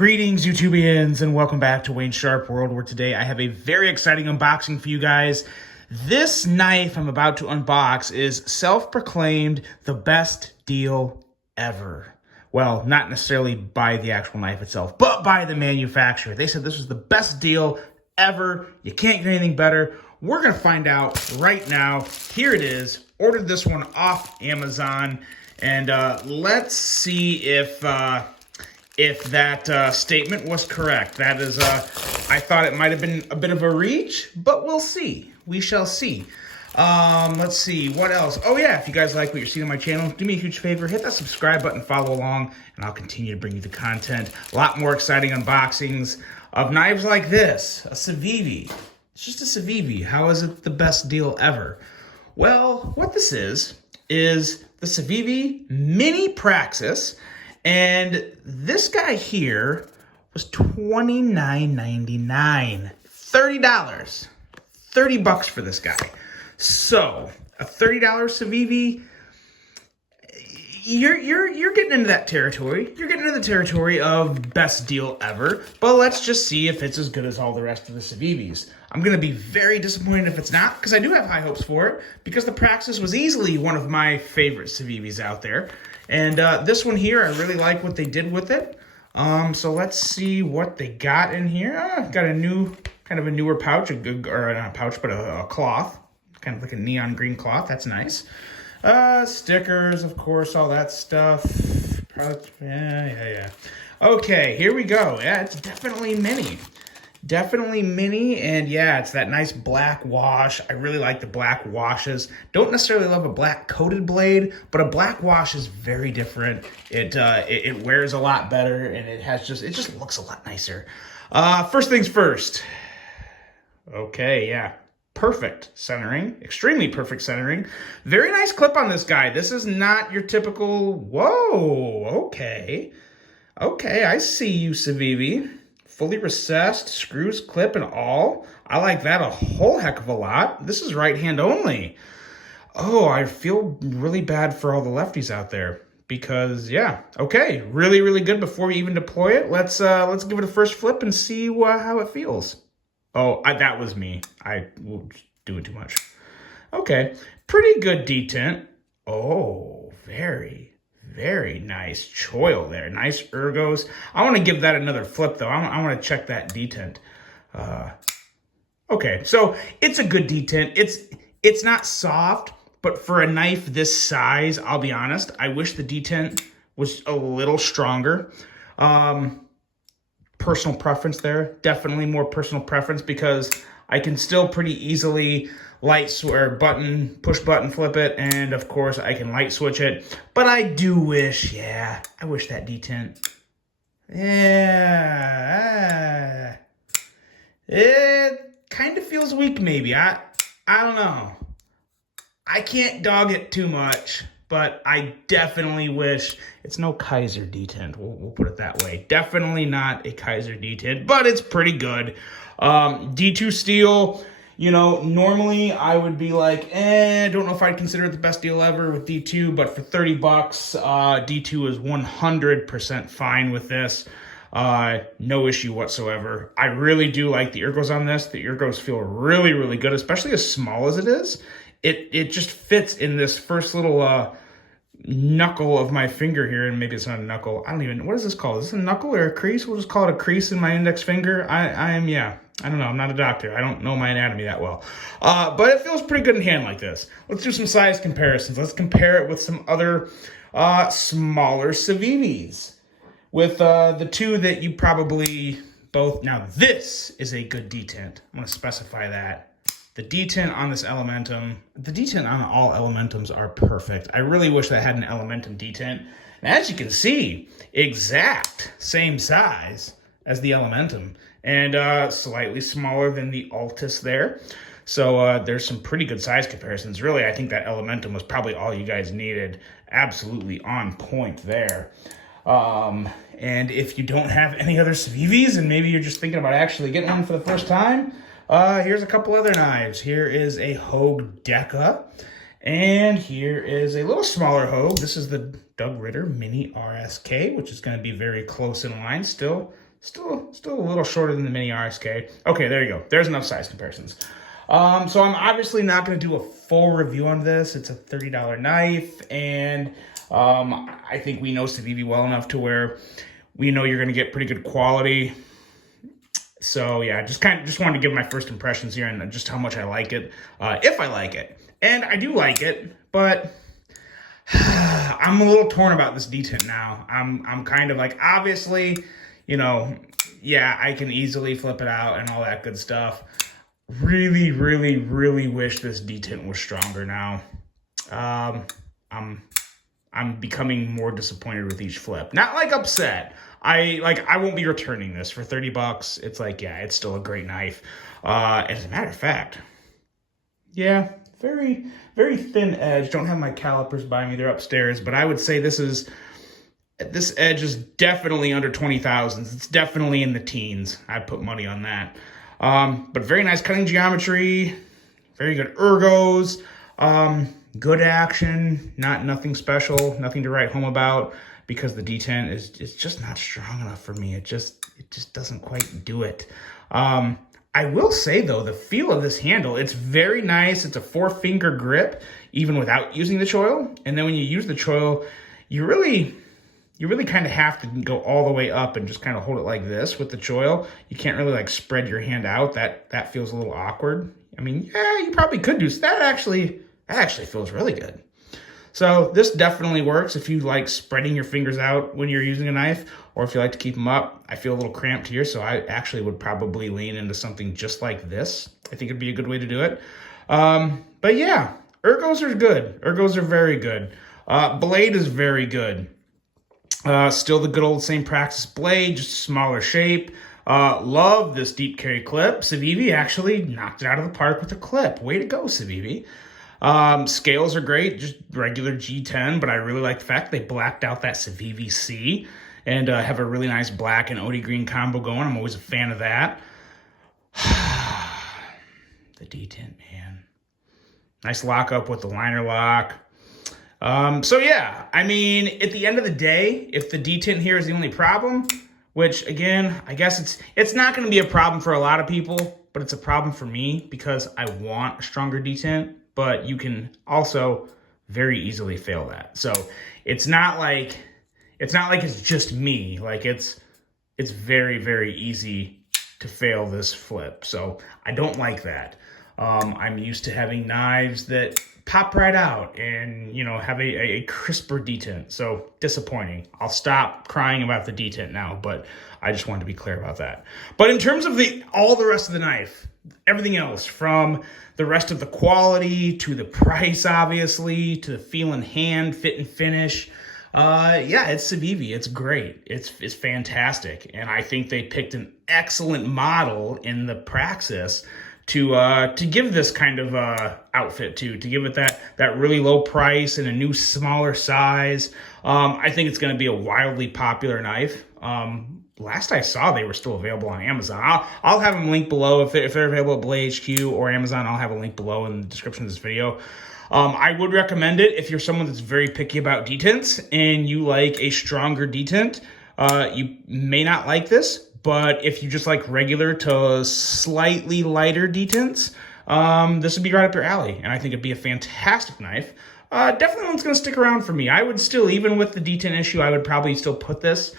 Greetings, YouTubians, and welcome back to Wayne Sharp World, where today I have a very exciting unboxing for you guys. This knife I'm about to unbox is self-proclaimed the best deal ever. Well, not necessarily by the actual knife itself, but by the manufacturer. They said this was the best deal ever. You can't get anything better. We're going to find out right now. Here it is. Ordered this one off Amazon, and let's see if that statement was correct. That is, I thought it might have been a bit of a reach, but we'll see. We shall see. Let's see, what else? Oh yeah, if you guys like what you're seeing on my channel, do me a huge favor, hit that subscribe button, follow along, and I'll continue to bring you the content. A lot more exciting unboxings of knives like this, a Civivi. It's just a Civivi. How is it the best deal ever? Well, what this is the Civivi Mini Praxis. And this guy here was $29.99. $30. $30 for this guy. So, a $30 Civivi, you're getting into that territory. You're getting into the territory of best deal ever. But let's just see if it's as good as all the rest of the Civivis. I'm going to be very disappointed if it's not, because I do have high hopes for it, because the Praxis was easily one of my favorite Civivis out there. And this one here, I really like what they did with it. So let's see what they got in here. Got a new, kind of a newer pouch, or not a pouch, but a cloth. Kind of like a neon green cloth. That's nice. Stickers, of course, all that stuff. Yeah. Okay, here we go. Yeah, it's definitely mini. Definitely mini, and yeah, it's that nice black wash. I really like the black washes. Don't necessarily love a black coated blade, but a black wash is very different. It wears a lot better, and it just looks a lot nicer. First things first. Okay, yeah. Perfect centering, extremely perfect centering. Very nice clip on this guy. This is not your typical, whoa, okay. Okay, I see you, Civivi. Fully recessed, screws, clip, and all. I like that a whole heck of a lot. This is right hand only. Oh, I feel really bad for all the lefties out there because, yeah, okay, really, really good. Before we even deploy it, let's give it a first flip and see how it feels. Oh, that was me. I will do it too much. Okay, pretty good detent. Oh, very nice choil there. Nice ergos. I want to give that another flip, though. I want to check that detent. Okay, so it's a good detent. It's not soft, but for a knife this size, I'll be honest, I wish the detent was a little stronger. Personal preference there. Definitely more personal preference because I can still pretty easily push button flip it, and of course I can light switch it. But I do wish, I wish that detent. Yeah. It kind of feels weak maybe. I don't know. I can't dog it too much, but I definitely wish it's no Kaiser detent. We'll put it that way. Definitely not a Kaiser detent, but it's pretty good. D2 steel, you know, normally I would be like, I don't know if I'd consider it the best deal ever with D2, but for $30, D2 is 100% fine with this. No issue whatsoever. I really do like the ergos on this. The ergos feel really, really good, especially as small as it is. It just fits in this first little knuckle of my finger here, and maybe it's not a knuckle. I don't even, what is this called? Is this a knuckle or a crease? We'll just call it a crease in my index finger. I don't know. I'm not a doctor. I don't know my anatomy that well. But it feels pretty good in hand like this. Let's do some size comparisons. Let's compare it with some other smaller Civivis. With the two that you probably both, now this is a good detent. I'm going to specify that. The detent on this Elementum, the detent on all Elementums are perfect. I really wish that had an Elementum detent. And as you can see, exact same size as the Elementum, and slightly smaller than the Altus there. So there's some pretty good size comparisons. Really, I think that Elementum was probably all you guys needed. Absolutely on point there. And if you don't have any other Civivis, and maybe you're just thinking about actually getting one for the first time, here's a couple other knives. Here is a Hogue Deca, and here is a little smaller Hogue. This is the Doug Ritter Mini RSK, which is going to be very close in line. Still Still a little shorter than the mini RSK. Okay, there you go. There's enough size comparisons. So I'm obviously not going to do a full review on this. It's a $30 knife, and I think we know Civivi well enough to where we know you're going to get pretty good quality. So yeah, just wanted to give my first impressions here and just how much I like it, if I like it. And I do like it, but I'm a little torn about this detent now. I'm kind of like, obviously, you know, yeah, I can easily flip it out and all that good stuff. Really, really, really wish this detent was stronger now. I'm becoming more disappointed with each flip. Not like upset. I won't be returning this for 30 bucks. It's like, yeah, it's still a great knife. As a matter of fact, yeah, very, very thin edge. Don't have my calipers by me. They're upstairs, but I would say this edge is definitely under 20,000. It's definitely in the teens. I'd put money on that. But very nice cutting geometry, very good ergos, good action, nothing special, nothing to write home about, because the detent is just not strong enough for me. It just doesn't quite do it. I will say though, the feel of this handle, it's very nice. It's a 4-finger grip, even without using the choil. And then when you use the choil, you really kind of have to go all the way up and just kind of hold it like this with the choil. You can't really like spread your hand out. That feels a little awkward. I mean, yeah, you probably could do so. That actually feels really good. So this definitely works if you like spreading your fingers out when you're using a knife, or if you like to keep them up. I feel a little cramped here, so I actually would probably lean into something just like this. I think it'd be a good way to do it. But yeah, ergos are good. Ergos are very good. Blade is very good. Still the good old same Praxis blade, just smaller shape. Love this deep carry clip. Civivi actually knocked it out of the park with a clip. Way to go, Civivi. Scales are great, just regular G10, but I really like the fact they blacked out that Civivi C and have a really nice black and OD green combo going. I'm always a fan of that. The detent, man. Nice lockup with the liner lock. So yeah, I mean, at the end of the day, if the detent here is the only problem, which again, I guess it's not going to be a problem for a lot of people, but it's a problem for me because I want a stronger detent, but you can also very easily fail that. So it's not like it's just me. Like it's very, very easy to fail this flip. So I don't like that. I'm used to having knives that pop right out and, you know, have a crisper detent. So disappointing. I'll stop crying about the detent now, but I just wanted to be clear about that. But in terms of all the rest of the knife, everything else, from the rest of the quality to the price, obviously, to the feel in hand, fit and finish, yeah, it's Civivi. It's great. It's fantastic. And I think they picked an excellent model in the Praxis to give this kind of outfit to give it that really low price and a new smaller size. I think it's going to be a wildly popular knife. Last I saw, they were still available on Amazon. I'll have them linked below. If they're available at Blade HQ or Amazon, I'll have a link below in the description of this video. I would recommend it if you're someone that's very picky about detents and you like a stronger detent. You may not like this, but if you just like regular to slightly lighter detents, this would be right up your alley. And I think it'd be a fantastic knife. Definitely one's going to stick around for me. I would still, even with the detent issue, I would probably still put this.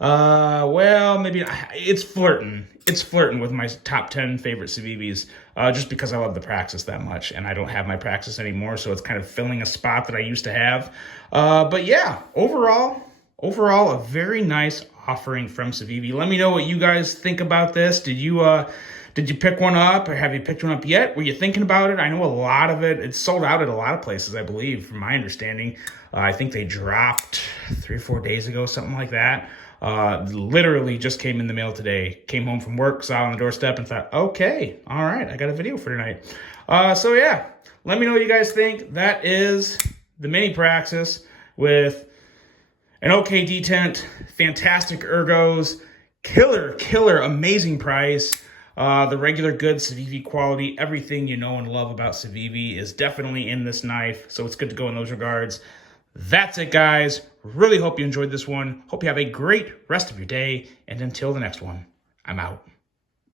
Well, maybe it's flirting. It's flirting with my top 10 favorite Civivis, just because I love the Praxis that much, and I don't have my Praxis anymore, so it's kind of filling a spot that I used to have. But yeah, overall, a very nice offering from Civivi. Let me know what you guys think about this. Did you pick one up, or have you picked one up yet? Were you thinking about it? I know a lot of it's sold out at a lot of places, I believe, from my understanding. I think they dropped 3 or 4 days ago, something like that. Literally just came in the mail today. Came home from work, saw it on the doorstep, and thought, okay, all right, I got a video for tonight. So yeah, let me know what you guys think. That is the mini Praxis with an okay detent, fantastic ergos, killer, amazing price. The regular good Civivi quality, everything you know and love about Civivi is definitely in this knife, so it's good to go in those regards. That's it, guys. Really hope you enjoyed this one. Hope you have a great rest of your day. And until the next one, I'm out.